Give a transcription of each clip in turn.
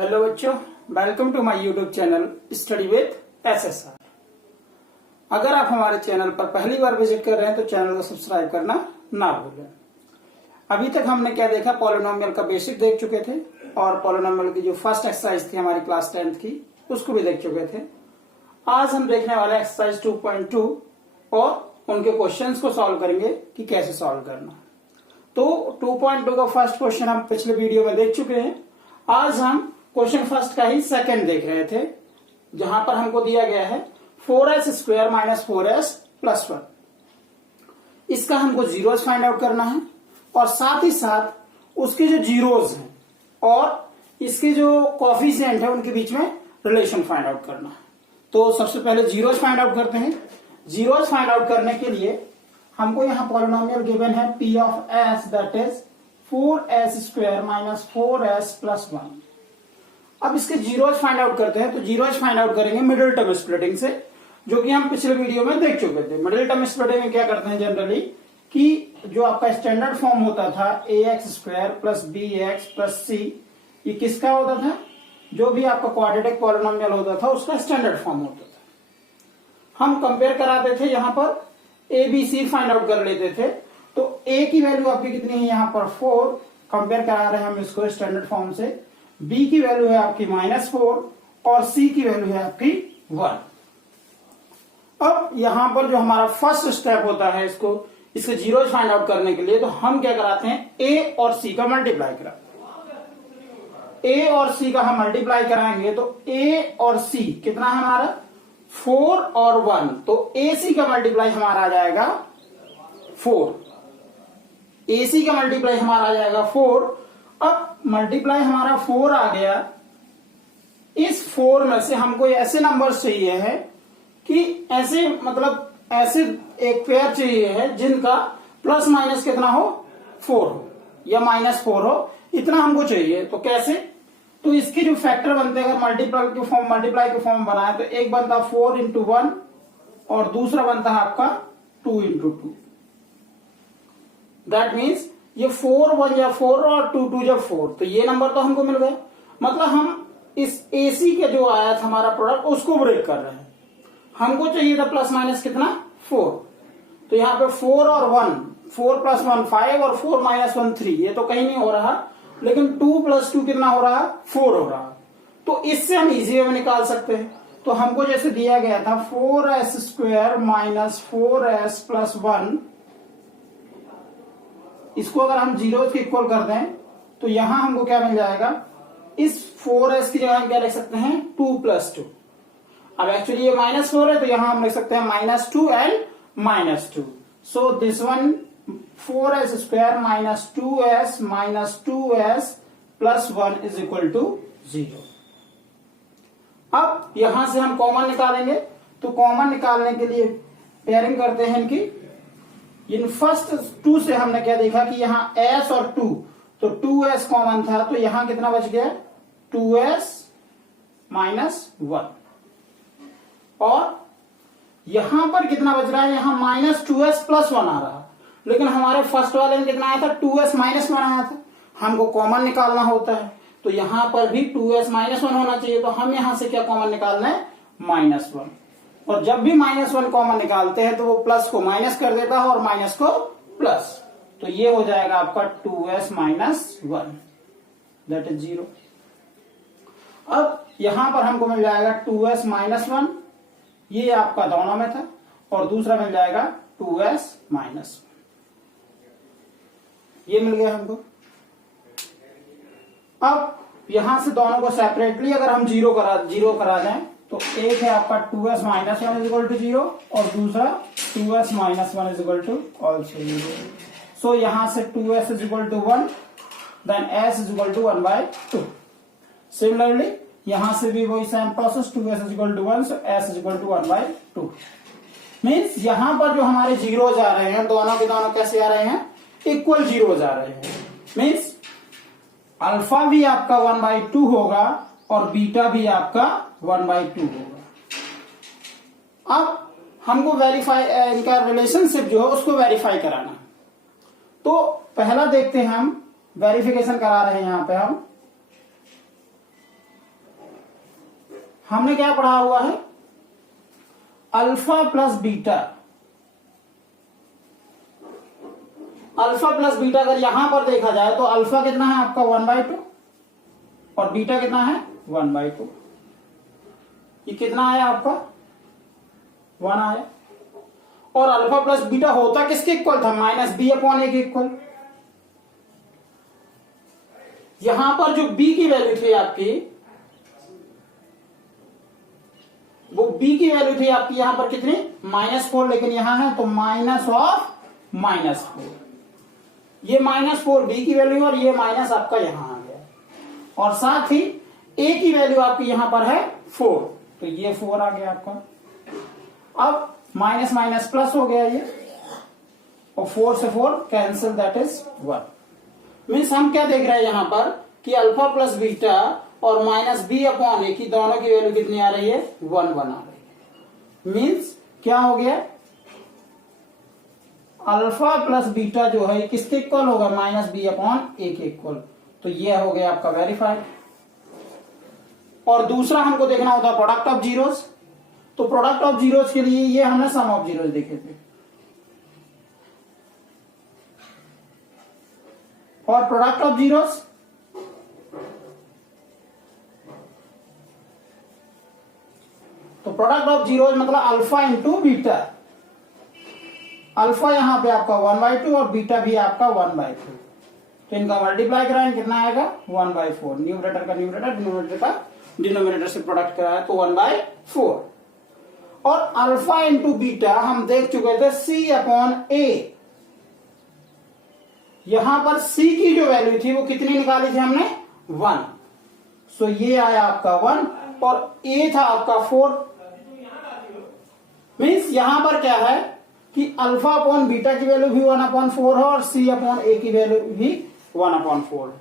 Hello बच्चों, welcome to my YouTube channel study with SSR. अगर आप हमारे चैनल पर पहली बार विजिट कर रहे हैं तो चैनल को सब्सक्राइब करना ना भूलें। अभी तक हमने क्या देखा, पॉलिनोमियल का बेसिक देख चुके थे और पॉलिनोमियल की जो फर्स्ट एक्सरसाइज थी हमारी क्लास 10th की उसको भी देख चुके थे। आज हम देखने वाले एक्सरसाइज 2.2 और उनके क्वेश्चंस को सॉल्व करेंगे कि कैसे सॉल्व करना। तो 2.2 का फर्स्ट क्वेश्चन हम पिछले वीडियो में देख चुके हैं। आज हम क्वेश्चन फर्स्ट का ही सेकंड देख रहे थे, जहां पर हमको दिया गया है 4s square minus 4s plus 1। इसका हमको जीरोस फाइंड आउट करना है और साथ ही साथ उसके जो जीरोस हैं और इसके जो कोफिशिएंट है उनके बीच में रिलेशन फाइंड आउट करना है। तो सबसे पहले जीरोस फाइंड आउट करते हैं। जीरोस फाइंड आउट करने के लिए हमको यहाँ पॉलिनोमियल गिवन है p of s that is 4s square minus 4s plus 1। अब इसके जीरोस फाइंड आउट करते हैं। तो जीरोस फाइंड आउट करेंगे मिडिल टर्म स्प्लिटिंग से, जो कि हम पिछले वीडियो में देख चुके थे। मिडिल टर्म स्प्लिटिंग में क्या करते हैं जनरली कि जो आपका स्टैंडर्ड फॉर्म होता था ax square plus bx plus c, ये किसका होता था? जो भी आपका क्वाड्रेटिक पॉलिनोमियल होता था उसका स्टैंडर्ड फॉर्म होता था। हम कंपेयर कराते थे, यहाँ पर a b c find out कर लेते थे। तो a की वैल्यू आपकी कितनी है? यहाँ पर 4 कंपेयर करा रहे हैं हम इसको स्टैंडर्ड फॉर्म से। b की वैल्यू है आपकी -4 और c की वैल्यू है आपकी 1। अब यहां पर जो हमारा फर्स्ट स्टेप होता है इसके जीरो फाइंड आउट करने के लिए, तो हम क्या कराते हैं, a और c का मल्टीप्लाई कराते हैं। a और c का हम मल्टीप्लाई कराएंगे तो a और c कितना है हमारा? 4 और 1। तो ac का मल्टीप्लाई हमारा आ जाएगा 4। ac का मल्टीप्लाई हमारा आ जाएगा 4। अब मल्टीप्लाई हमारा 4 आ गया। इस 4 में से हमको ऐसे नंबर चाहिए है कि ऐसे एक पेयर चाहिए है जिनका प्लस माइनस कितना हो? 4 हो या -4 हो, इतना हमको चाहिए। तो कैसे? तो इसके जो फैक्टर बनते हैं, अगर मल्टीप्लाई के फॉर्म बनाए तो एक बनता 4 इंटू 1 और दूसरा बनता है आपका 2 इंटू 2। दैट मीन्स ये 4 1 या 4 और 2 2 जब 4, तो ये नंबर तो हमको मिल गए। मतलब हम इस AC के जो आया था हमारा प्रोडक्ट उसको ब्रेक कर रहे हैं। हमको चाहिए था प्लस माइनस कितना? 4। तो यहाँ पे 4 और 1, 4 प्लस 1 5 और 4 माइनस 1 3, ये तो कहीं नहीं हो रहा, लेकिन 2 प्लस 2 कितना हो रहा? 4 हो रहा। तो इससे हम इजी वे में निकाल सकते हैं। तो हमको जैसे दिया गया था 4s square minus 4s plus 1, इसको अगर हम जीरो के इक्वल कर दें तो यहां हमको क्या मिल जाएगा? इस 4s की जगह हम क्या लिख सकते हैं? 2 प्लस 2। अब एक्चुअली ये -4 है तो यहां हम लिख सकते हैं -2 and -2। So this one 4s square minus 2s plus 1 is equal to 0। अब यहां से हम कॉमन निकालेंगे। तो कॉमन निकालने के लिए पेयरिंग करते हैं इनकी। इन फर्स्ट 2 से हमने क्या देखा कि यहां s और 2, तो 2s कॉमन था, तो यहां कितना बच गया? 2s minus 1। और यहां पर कितना बच रहा है? यहां -2s प्लस 1 आ रहा, लेकिन हमारे फर्स्ट वाले में कितना आया था? 2s माइनस 1 आया था। हमको कॉमन निकालना होता है तो यहां पर भी 2s माइनस 1 होना चाहिए। तो हम यहां से क्या कॉमन निकालना है? -1। और जब भी -1 कॉमन निकालते हैं तो वो प्लस को माइनस कर देता है और माइनस को प्लस। तो ये हो जाएगा आपका 2s माइनस 1 दैट इज 0। अब यहां पर हमको मिल जाएगा 2s माइनस 1, ये आपका दोनों में था, और दूसरा मिल जाएगा 2s माइनस 1, ये मिल गया हमको। अब यहां से दोनों को सेपरेटली अगर हम जीरो करा दें तो एक है आपका 2s minus 1 is equal to 0 और दूसरा 2s minus 1 is equal to also 0। So यहां से 2s is equal to 1, then s is equal to 1/2। Similarly यहां से भी वही same process, 2s is equal to 1, so s is equal to 1/2। Means यहां पर जो हमारे जीरोज आ रहे हैं दोनों के दोनों कैसे आ रहे हैं? इक्वल जीरोज आ रहे हैं। मीन्स अल्फा भी आपका 1/2 होगा और बीटा भी आपका 1/2 होगा। अब हमको वेरीफाई इनका रिलेशनशिप जो है उसको वेरीफाई कराना। तो पहला देखते हैं हम, वेरिफिकेशन करा रहे हैं यहां पे हम। हमने क्या पढ़ा हुआ है, alpha plus beta. Alpha plus beta अगर यहां पर देखा जाए तो अल्फा कितना है आपका 1/2 और बीटा कितना है 1/2। ये कितना आया आपका 1 आया। और अल्फा प्लस बीटा होता किसके इक्वल था, -b/a के इक्वल। यहां पर जो b की वैल्यू थी आपकी, वो b की वैल्यू थी आपकी यहां पर कितनी -4, लेकिन यहां है तो -4। ये -4 b की वैल्यू और ये माइनस आपका यहां आ गया, और साथ ही a की वैल्यू आपकी यहां पर है 4, तो ये 4 आ गया आपका। अब माइनस माइनस प्लस हो गया ये, और 4 से 4 कैंसिल, दैट इज 1। मीन्स हम क्या देख रहे हैं यहां पर कि अल्फा प्लस बीटा और -b/a की दोनों की वैल्यू कितनी आ रही है 1 आ रही है। मीन्स क्या हो गया, अल्फा प्लस बीटा जो है किसके इक्वल होगा, -b/a के इक्वल। तो ये हो गया आपका वेरीफाइड। और दूसरा हमको देखना होता है प्रोडक्ट ऑफ जीरोस। तो प्रोडक्ट ऑफ जीरोस के लिए ये हमने सम ऑफ जीरोस देखे थे, और प्रोडक्ट ऑफ जीरोस तो प्रोडक्ट ऑफ जीरोस मतलब अल्फा इंटू बीटा। अल्फा यहां पे आपका 1/2 और बीटा भी आपका 1/2, तो इनका मल्टीप्लाई कराएं कितना आएगा 1/4। न्यूमरेटर का न्यूमरेटर, डिनोमिनेटर का डिनोमिनेटर से प्रोडक्ट कराया तो 1/4। और अल्फा इंटू बीटा हम देख चुके थे c/a। यहां पर c की जो वैल्यू थी वो कितनी निकाली थी हमने 1, सो ये आया आपका 1, और a था आपका 4। मीन्स यहां पर क्या है कि अल्फा अपॉन बीटा की वैल्यू भी 1/4 है और c/a की वैल्यू भी 1/4।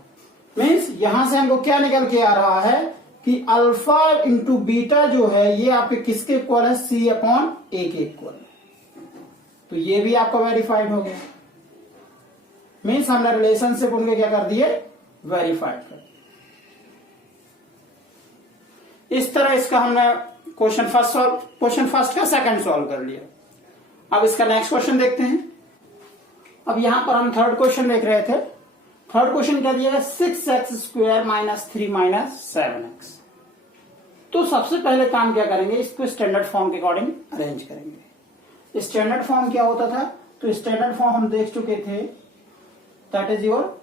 मीन्स यहां से हमको क्या निकल के आ रहा है कि अल्फा इंटू बीटा जो है ये आपके किसके इक्वल है, c/a के इक्वल। तो ये भी आपका वेरीफाइड हो गया। मीन्स हमने रिलेशनशिप उनके क्या कर दिए, वेरीफाइड कर दिए। इस तरह इसका हमने क्वेश्चन फर्स्ट का सेकंड सॉल्व कर लिया। अब इसका नेक्स्ट क्वेश्चन देखते हैं। अब यहां पर हम थर्ड क्वेश्चन देख रहे थे। थर्ड क्वेश्चन क्या दिया है, 6x² - 3 - 7x। तो सबसे पहले काम क्या करेंगे, इसको स्टैंडर्ड फॉर्म के अकॉर्डिंग अरेंज करेंगे। स्टैंडर्ड फॉर्म क्या होता था, तो स्टैंडर्ड फॉर्म हम देख चुके थे, that is your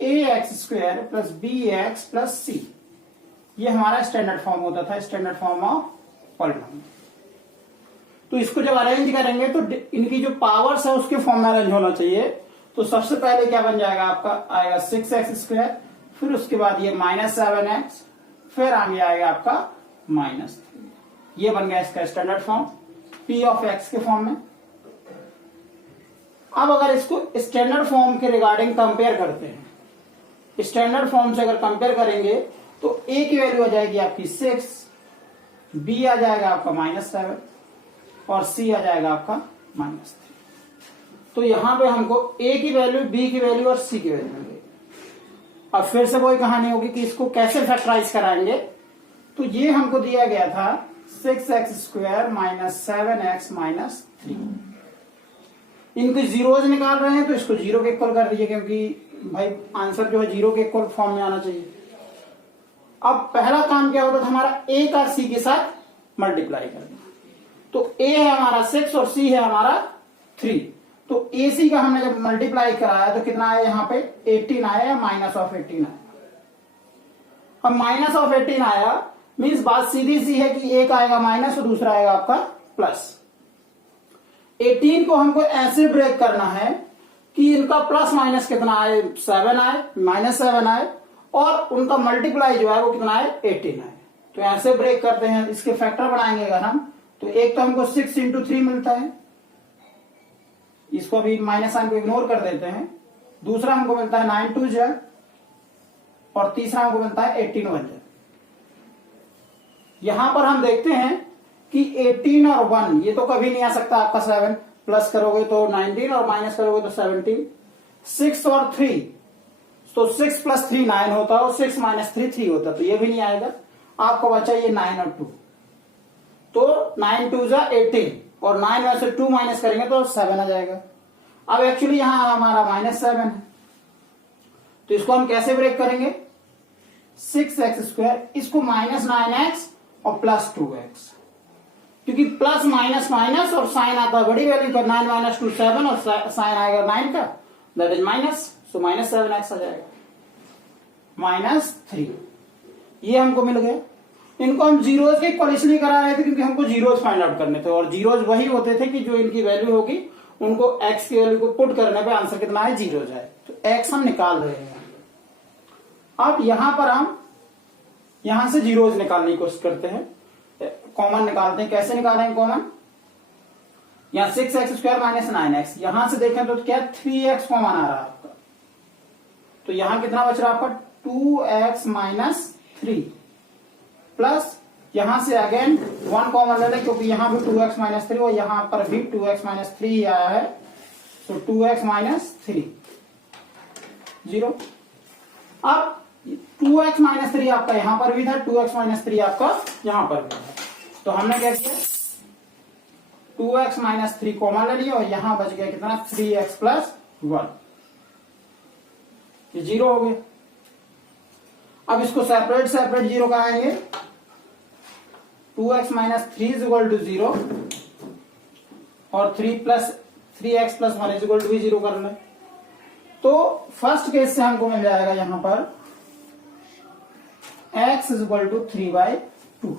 ax² + bx + c। ये हमारा स्टैंडर्ड फॉर्म होता था, स्टैंडर्ड फॉर्म ऑफ पॉलिनोमियल। तो इसको जब अरेंज करेंगे तो इनकी जो पावर्स है उसके फॉर्म में अरेंज होना चाहिए। तो सबसे पहले क्या बन जाएगा आपका, आएगा 6x², फिर उसके बाद ये -7x, फिर आगे आएगा आपका -3। ये बन गया इसका स्टैंडर्ड फॉर्म p(x) के फॉर्म में। अब अगर इसको स्टैंडर्ड फॉर्म के रिगार्डिंग कंपेयर करते हैं, स्टैंडर्ड फॉर्म से अगर कंपेयर करेंगे तो a की वैल्यू आ जाएगी आपकी 6, b आ जाएगा आपका -7 और c आ जाएगा आपका -3। तो यहां पे हमको a की वैल्यू, b की वैल्यू और c की वैल्यू मिलेगी। अब फिर से वही कहानी होगी कि इसको कैसे फैक्टराइज कराएंगे। तो ये हमको दिया गया था 6x² - 7x - 3। इनके जीरोज निकाल रहे हैं तो इसको 0 के इक्वल कर दीजिए, क्योंकि भाई आंसर जो है 0 के इक्वल फॉर्म में आना चाहिए। अब पहला काम क्या होता था हमारा, a का c के साथ मल्टीप्लाई करना। तो a है हमारा 6 और c है हमारा 3। तो ac का हमने जब मल्टीप्लाई कराया तो कितना आया, यहाँ पे 18 आया, -18 आया। अब -18 आया मीन्स बात सीधी सी है कि एक आएगा माइनस और दूसरा आएगा आपका प्लस। 18 को हमको ऐसे ब्रेक करना है कि इनका प्लस माइनस कितना आए, 7 आए, -7 आए, और उनका मल्टीप्लाई जो है वो कितना आए, 18 आए। तो ऐसे ब्रेक करते हैं, इसके फैक्टर बनाएंगे अगर हम, तो एक तो हमको 6 × 3 मिलता है, इसको अभी माइनस साइन को इग्नोर कर देते हैं। दूसरा हमको मिलता है 9 2 जा, और तीसरा हमको मिलता है 18 1 जा। यहां पर हम देखते हैं कि 18 और 1 ये तो कभी नहीं आ सकता आपका 7, प्लस करोगे तो 19 और माइनस करोगे तो 17। 6 और 3, तो 6 + 3 9 होता है और 6 - 3 3 होता है, तो ये भी नहीं आएगा। आपको बचा ये 9 और 2, तो 9 2 जा 18 और 9 में से 2 माइनस करेंगे तो 7 आ जाएगा। अब एक्चुअली यहां हमारा -7 है, तो इसको हम कैसे ब्रेक करेंगे? 6x², इसको -9x और +2x, क्योंकि प्लस माइनस माइनस और साइन आता है बड़ी वैल्यू का, 9 - 2 7 और साइन आएगा 9 का, that is minus, so -7x आ जाएगा, -3। ये हमको मिल गया। इनको हम जीरोज के इक्वल इसलिए करा रहे थे क्योंकि हमको जीरोज फाइंड आउट करने थे, और जीरोज वही होते थे कि जो इनकी वैल्यू होगी उनको x की वैल्यू को पुट करने पे आंसर कितना है? 0 जाए। तो x हम निकाल रहे हैं। अब यहां पर हम यहां से जीरोज निकालने की कोशिश करते हैं, कॉमन निकालते हैं। कैसे निकालेंगे कॉमन? यहां 6x² - 9x, यहां से देखें तो क्या 3x कॉमन आ रहा है आपका, तो यहां कितना बच रहा है आपका? 2x - 3 प्लस यहां से अगेन 1 कॉमन ले लें, क्योंकि यहां भी 2x - 3 और यहां पर भी 2x - 3 आया है, तो 2x - 3 0। अब 2x - 3 आपका यहां पर भी था, 2x - 3 आपका यहां पर भी था, तो हमने क्या किया? 2x - 3 कॉमन ले लिया और यहां बच गया कितना? 3x + 1, ये 0 हो गया। अब इसको सेपरेट सेपरेट 0 कराएंगे, 2x - 3 = 0 और 3x + 1 = 0 कर लें, तो फर्स्ट केस से हमको मिल जाएगा यहां पर x = 3/2,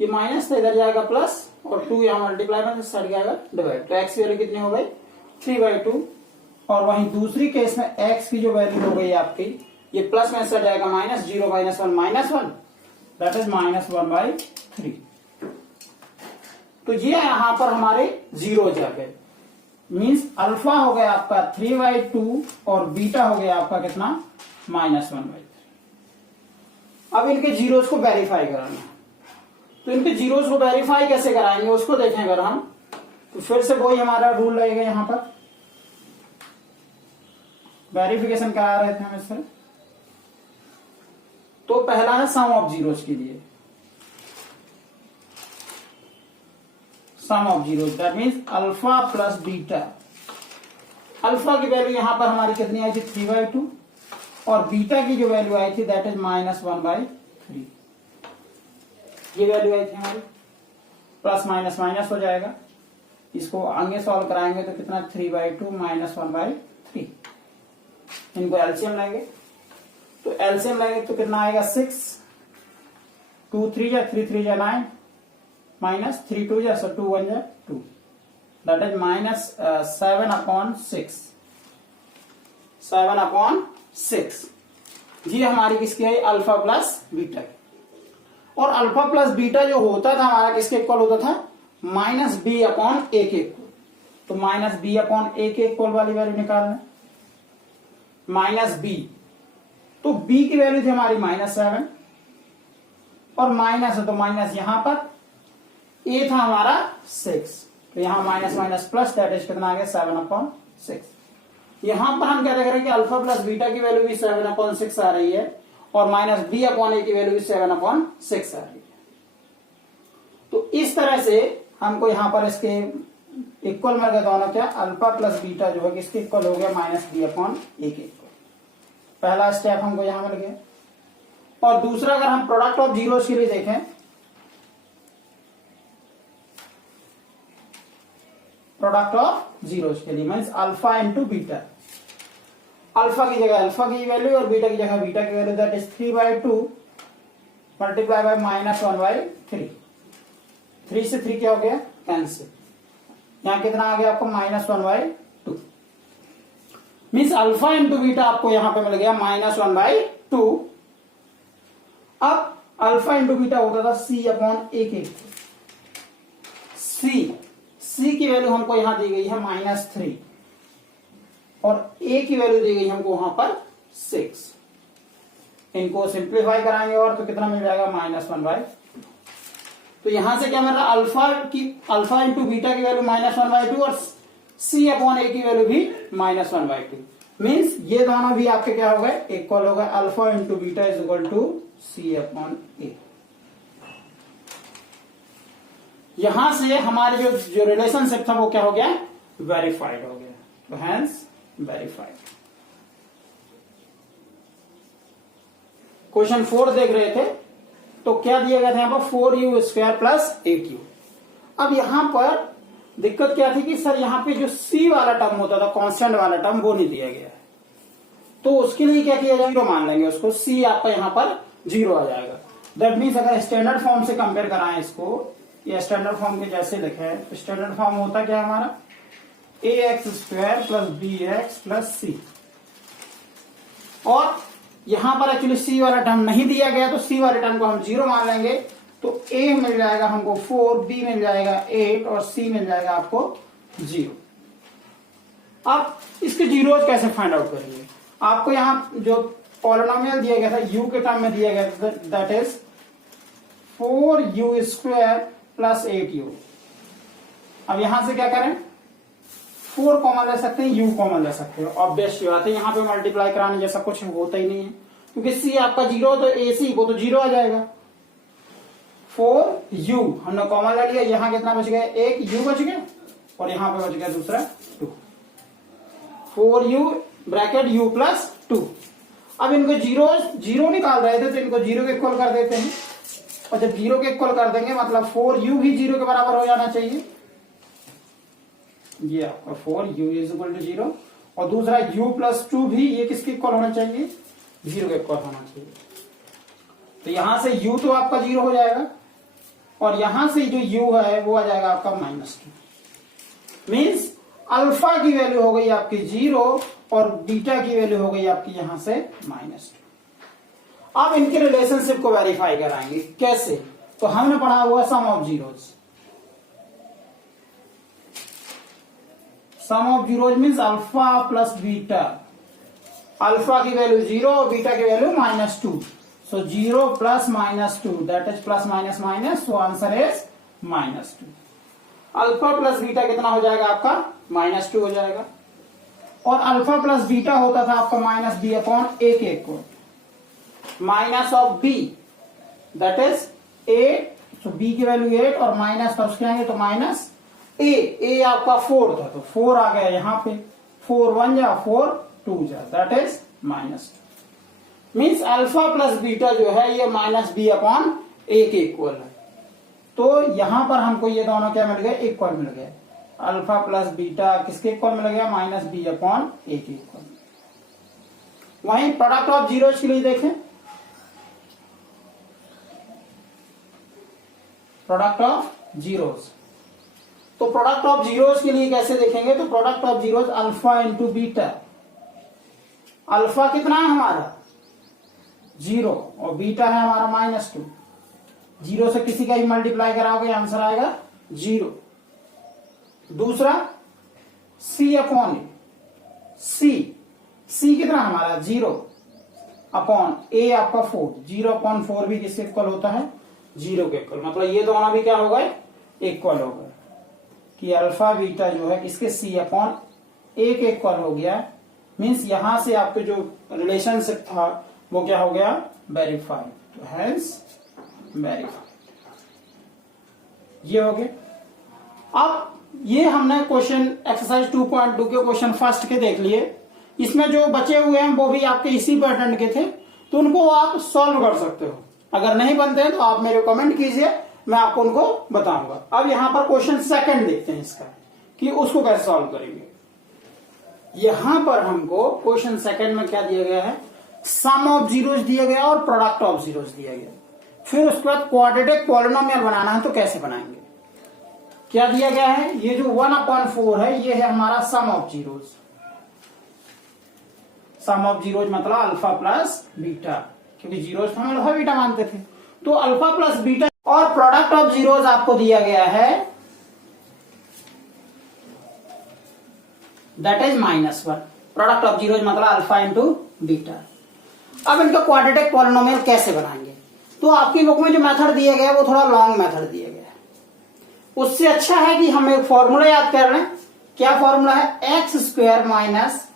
ये माइनस तो इधर जाएगा प्लस और 2 यहां मल्टीप्लाई में सट जाएगा डिवाइड, तो x की वैल्यू कितनी हो गई? 3/2। और वहीं दूसरी केस में x की जो वैल्यू हो गई आपकी, ये प्लस में सट जाएगा माइनस, 0 - 1 -1, दैट इज -1/3। तो ये यहां पर हमारे जीरो जाके मीन्स अल्फा हो गया आपका 3/2 और बीटा हो गया आपका कितना? -1/3। अब इनके जीरोस को वेरीफाई कराना, तो इनके जीरोस को वेरीफाई कैसे कराएंगे उसको देखें अगर हम, तो फिर से वही हमारा रूल लगेगा। यहां पर वेरिफिकेशन करा रहे थे हम इससे, तो पहला है सम ऑफ जीरोस के लिए, sum of zeros, that means alpha plus beta. Alpha की वैल्यू यहां पर हमारी कितनी आई थी? 3/2 और बीटा की जो वैल्यू आई थी दैट इज -1/3, ये वैल्यू आई थी हमारी, प्लस माइनस माइनस हो जाएगा, इसको आगे सॉल्व कराएंगे तो कितना? 3/2 -1/3, इनको एलसीएम लेंगे, तो एलसीएम लेंगे तो कितना आएगा? 6, 2 3 जा 3 3 जा 9 माइनस 3 2 जा 2 1 जा 2, दैट इज -7/6, 7/6। ये हमारी किसकी है? Alpha plus beta. और अल्फा प्लस बीटा जो होता था हमारा किसके इक्वल होता था? -b/a के इक्वल, तो -b/a के इक्वल वाली वैल्यू निकालना, -b, तो b की वैल्यू थी हमारी -7 और माइनस है तो माइनस यहां पर, a था हमारा 6, तो यहां minus minus plus, that is कितना आ गया? 7/6। यहां पर हम क्या देख रहे हैं कि अल्फा प्लस बीटा की वैल्यू भी 7/6 आ रही है और -b/a की वैल्यू भी 7/6 आ रही है। तो इस तरह से हमको यहां पर इसके इक्वल मिल गया दोनों, क्या? अल्फा प्लस बीटा जो है किसके इक्वल हो गया? -b/a के इक्वल। पहला स्टेप हमको यहां मिल गया। और दूसरा अगर हम प्रोडक्ट ऑफ जीरोस के लिए देखें, प्रोडक्ट ऑफ जीरोस के लिए means alpha into beta, alpha की जगह अल्फा की वैल्यू और बीटा की जगह बीटा की value, that is 3/2 multiply by -1/3, 3 से 3 क्या हो गया? कैंसिल, यहां कितना आ गया आपको? -1/2, मीन्स अल्फा इंटू बीटा आपको यहां पे मिल गया -1/2। अब अल्फा इंटू बीटा होता था c/a के, c की वैल्यू हमको यहां दी गई है -3 और a की वैल्यू दी गई हमको वहां पर 6, इनको सिंप्लीफाई कराएंगे और तो कितना मिल जाएगा? -1/2। तो यहां से क्या मिल रहा है? अल्फा इंटू बीटा की वैल्यु -1/2 और c/a की वैल्यू भी -1/2, मीन्स ये दोनों भी आपके क्या हो गए? इक्वल हो गए, alpha into beta is equal to c/a। यहां से हमारे जो रिलेशनशिप था वो क्या हो गया, वेरीफाइड हो गया। तो हैंस वेरीफाइड। क्वेश्चन 4 देख रहे थे, तो क्या दिया गया था यहाँ पर 4u² प्लस 8u। अब यहां पर दिक्कत क्या थी कि सर यहाँ पे जो c वाला टर्म होता था, कांस्टेंट वाला टर्म, वो नहीं दिया गया है। तो उसके लिए क्या किया जाएगा, मान लेंगे उसको, c आपका यहाँ पर 0 आ जाएगा। दैट मीन्स अगर स्टैंडर्ड फॉर्म से कंपेयर कराएं इसको, या स्टैंडर्ड फॉर्म के जैसे लिखे, तो स्टैंडर्ड फॉर्म होता क्या हमारा, ax² plus bx plus c। और यहां पर एक्चुअली c वाला टर्म नहीं दिया गया, तो c वाले टर्म को हम 0 मान लेंगे। तो a मिल जाएगा हमको 4, b मिल जाएगा 8 और c मिल जाएगा आपको 0। अब इसके जीरोज कैसे फाइंड आउट करेंगे, आपको यहां जो पॉलिनोमियल दिया गया था u के टर्म में दिया गया था, that is 4u² plus 8u। अब यहां से क्या करें, 4 कॉमन ले सकते हैं, u कॉमन ले सकते हो। ऑब्वियस बात है, यहाँ पे मल्टीप्लाई कराने जैसा कुछ होता ही नहीं है, क्योंकि c आपका 0 तो ac वो तो 0 आ जाएगा। 4u हमने कॉमन ले लिया, यहाँ कितना बच गया, एक u बच गया, और यहाँ पे बच गया दूसरा 2। 4u bracket u plus 2। अब इनको जीरो निकाल रहे थे, तो इनको 0 के इक्वल कर देते हैं, और जब 0 के इक्वल कर देंगे मतलब 4u भी 0 के बराबर हो जाना चाहिए। ये आपका 4u = 0, और दूसरा u प्लस 2 भी ये किसके इक्वल होना चाहिए, 0 के इक्वल होना चाहिए। तो यहां से u तो आपका 0 हो जाएगा, और यहां से जो u है वो आ जाएगा आपका -2। मीन्स अल्फा की वैल्यू हो गई आपकी 0 और बीटा की वैल्यू हो गई आपकी यहां से -2। अब इनके रिलेशनशिप को वेरीफाई कराएंगे कैसे, तो हमने पढ़ा हुआ sum of zeros. Sum of zeros means alpha plus beta. Alpha की वैल्यू 0 और बीटा की value -2। So 0 plus -2 that is plus minus minus, so answer is -2। Alpha plus beta कितना हो जाएगा आपका, -2 हो जाएगा। और अल्फा प्लस बीटा होता था आपका -b/a के equal. Minus of b that is 8, so b की वैल्यू 8 और माइनस का उसके आएंगे तो माइनस a आपका 4 था, तो 4 आ गया यहाँ पे, 4 1 जा 4 2 जा, that is -2। Means alpha plus beta जो है ये -b/a के इक्वल है। तो यहां पर हमको ये दोनों क्या मिल गए, इक्वल मिल गए। अल्फा प्लस बीटा किसके इक्वल मिल गया, -b/a के इक्वल। वहीं प्रोडक्ट ऑफ जीरोज के लिए देखें, प्रोडक्ट ऑफ जीरोज, तो प्रोडक्ट ऑफ जीरोज के लिए कैसे देखेंगे, तो product of zeros alpha into beta. Alpha कितना है हमारा 0 और बीटा है हमारा -2। 0 से किसी का भी मल्टीप्लाई कराओगे आंसर आएगा 0। दूसरा c/a, c कितना हमारा 0 अपॉन a आपका 4, 0/4 भी किसके इक्वल होता है, 0 के इक्वल। मतलब ये दोनों भी क्या हो गए, इक्वल हो गए, कि अल्फा बीटा जो है इसके c/a के इक्वल हो गया। मीन्स यहां से आपके जो रिलेशनशिप था वो क्या हो गया, वेरीफाइड। तो हैंस वेरीफाइड, ये हो गया। अब ये हमने क्वेश्चन एक्सरसाइज 2.2 के क्वेश्चन फर्स्ट के देख लिए। इसमें जो बचे हुए हैं वो भी आपके इसी पैटर्न के थे, तो उनको आप सॉल्व कर सकते हो। अगर नहीं बनते हैं तो आप मेरे कमेंट कीजिए, मैं आपको उनको बताऊंगा। अब यहां पर क्वेश्चन सेकंड देखते हैं इसका, कि उसको कैसे सॉल्व करेंगे। यहां पर हमको क्वेश्चन सेकंड में क्या दिया गया है, सम ऑफ जीरोज दिया गया और प्रोडक्ट ऑफ जीरोज दिया गया। फिर उसके बाद क्वाड्रेटिक पॉलिनोमियल बनाना है, तो कैसे बनाएंगे। क्या दिया गया है, ये जो 1/4 है ये है हमारा sum of zeros. Sum of zeros मतलब अल्फा प्लस बीटा, क्योंकि जीरोज हम अल्फा बीटा मानते थे, तो अल्फा प्लस बीटा। और प्रोडक्ट ऑफ जीरोज आपको दिया गया है that is -1। Product of zeros मतलब अल्फा इंटू बीटा। अब इनका क्वाड्रेटिक पॉलिनोमियल कैसे बनाएंगे, तो आपकी बुक में जो मेथड दिया गया है वो थोड़ा लॉन्ग मेथड दिया गया है। उससे अच्छा है कि हम एक फॉर्मूला याद कर लें। क्या फॉर्मूला है, x² minus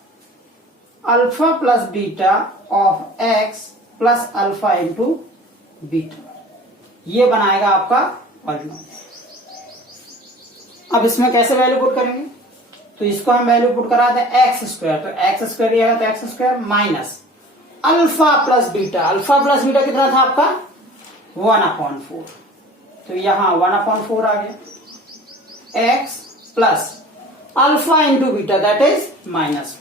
alpha plus beta of x plus alpha into beta. ये बनाएगा आपका पॉलिनोमियल। अब इसमें कैसे वैल्यू पुट करेंगे, तो इसको हम वैल्यू पुट करा दें एक्स स्क्वायर, तो एक्स स्क्वायर ये है तो x square minus alpha plus beta. Alpha plus beta कितना था आपका 1/4, तो यहां 1/4 आ गया। X plus alpha into beta that is minus,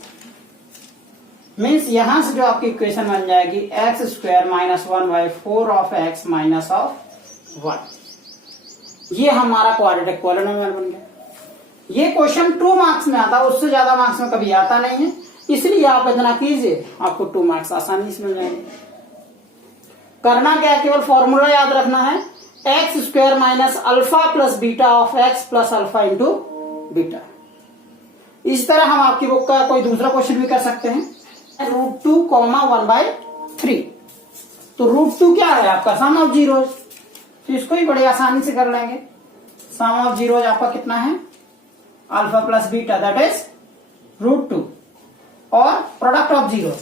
means यहां से जो आपकी इक्वेशन बन जाएगी x square minus 1/4 of x minus of 1। ये हमारा क्वाड्रेटिक पॉलिनोमियल बन गया। ये क्वेश्चन 2 मार्क्स में आता है, उससे ज्यादा मार्क्स में कभी आता नहीं है, इसलिए आप इतना कीजिए, आपको 2 मार्क्स आसानी से मिल जाएंगे। करना क्या है, केवल फॉर्मूला याद रखना है, x square minus alpha plus beta of x plus alpha into beta. इस तरह हम आपकी बुक का कोई दूसरा क्वेश्चन भी कर सकते हैं, √2, 1/3। तो √2 क्या है आपका सम ऑफ जीरोज, तो इसको ही बड़े आसानी से कर लेंगे। सम ऑफ जीरोज आपका कितना है alpha plus beta that is √2, और product of zeros,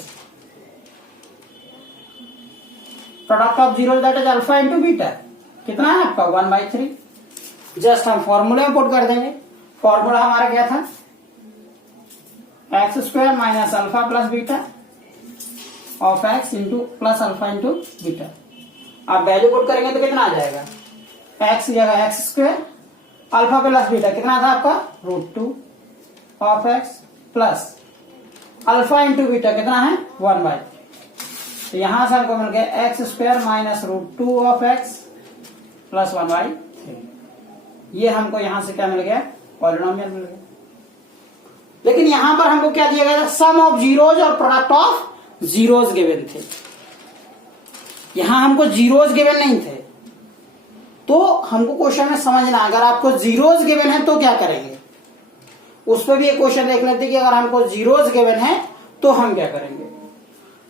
product of zeros that is alpha into beta कितना है आपका 1/3। जस्ट हम फॉर्मूले में पुट कर देंगे। फॉर्मूला हमारा क्या था, x square minus alpha plus beta of x into plus alpha into beta. आप वैल्यू पुट करेंगे तो कितना आ जाएगा, एक्स की जगह x square alpha plus beta कितना था आपका √2 of x plus alpha into beta कितना है 1/3। तो यहां से हमको मिल गया x square minus √2 of x plus 1/3। ये हमको यहां से क्या मिल गया, पॉलिनोमियल मिल गया। लेकिन यहां पर हमको क्या दिया गया, सम ऑफ जीरोज और प्रोडक्ट ऑफ जीरोज गिवन थे। यहां हमको जीरोज गिवन नहीं थे, तो हमको क्वेश्चन में समझना, अगर आपको जीरोज गिवन है तो क्या करेंगे, उस पर भी एक क्वेश्चन देख लेते कि अगर हमको जीरोज गिवन है तो हम क्या करेंगे।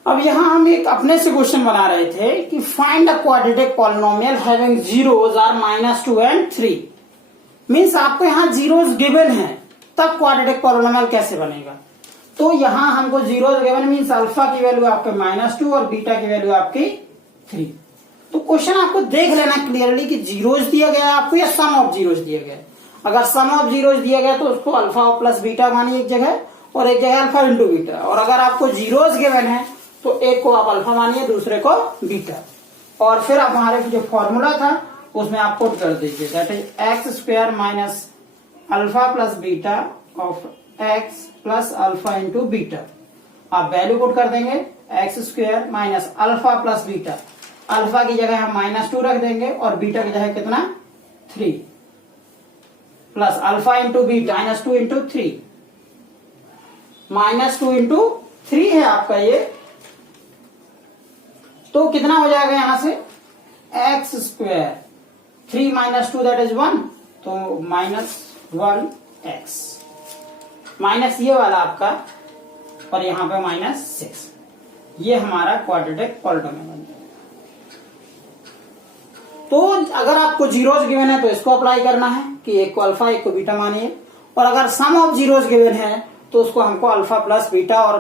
अब यहां हम एक अपने से क्वेश्चन बना रहे थे कि find the quadratic polynomial having zeros are -2 and 3। Means आपको यहां जीरोज गिवन है, तब क्वाड्रेटिक पॉलिनोमियल कैसे बनेगा। तो यहां हमको जीरोज गिवन मीन्स अल्फा की वैल्यू आपके -2 और बीटा की वैल्यू आपकी 3। तो क्वेश्चन आपको देख लेना क्लियरली कि जीरोज दिया गया है आपको या सम ऑफ जीरोज दिया गया है। अगर सम ऑफ जीरोज दिया गया तो उसको अल्फा प्लस बीटा मानिए एक जगह, और एक जगह अल्फा इंटू बीटा। और अगर आपको जीरोज गिवन है तो एक को आप अल्फा मानिए, दूसरे को बीटा, और फिर आप हमारे जो फॉर्मूला था उसमें आप पुट कर दीजिए that is x square minus alpha plus beta of x plus alpha into beta. आप वैल्यू पुट कर देंगे x square minus alpha plus beta, alpha की जगह हम -2 रख देंगे और बीटा की जगह कितना 3, plus alpha into beta -2 into 3, -2 into 3 है आपका ये, तो कितना हो जाएगा यहां से एक्स स्क्वायर 3 - 2 दैट इज 1, तो -1x माइनस ये वाला आपका, और यहां पे -6। ये हमारा क्वाड्रेटिक पॉलिनोमियल बन जाएगा। तो अगर आपको जीरोज गिवन है तो इसको अप्लाई करना है कि एक को अल्फा एक को बीटा मानिए, और अगर सम ऑफ जीरोज गिवन है तो उसको हमको अल्फा प्लस बीटा, और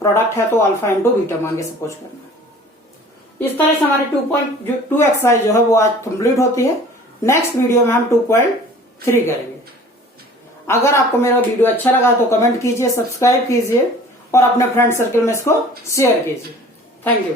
प्रोडक्ट है तो अल्फा इंटू बीटा मान के सपोज करना है। इस तरह से हमारी 2.2 एक्सरसाइज जो है वो आज कंप्लीट होती है। नेक्स्ट वीडियो में हम 2.3 करेंगे। अगर आपको मेरा वीडियो अच्छा लगा तो कमेंट कीजिए, सब्सक्राइब कीजिए और अपने फ्रेंड सर्कल में इसको शेयर कीजिए। Thank you.